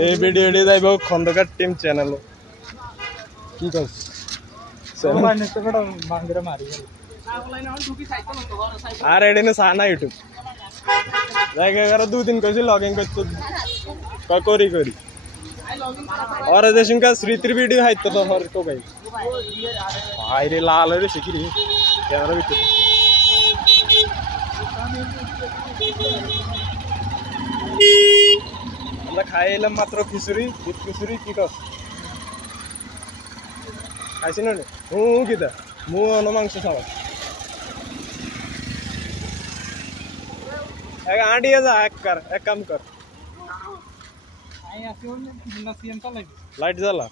এই ভিডিওটি যাইব খন্দকার টিম চ্যানেল কি কস আর এডিনে সানা ইউটিউব জায়গা 2 दिन কইছি লগইন করতে করি और देशन का श्रीतिर वीडियो है तो हर को भाई भाई रे लाल रे सिकिरी कैमरा भी আমরা খাইলাম মাত্র খিচুড়ি দুধ খিচুড়ি কি কস খাইছিস না কিটা মু মাংস খাওয়া এক আঁটিয়ে যা এক কাম কর लाइट जला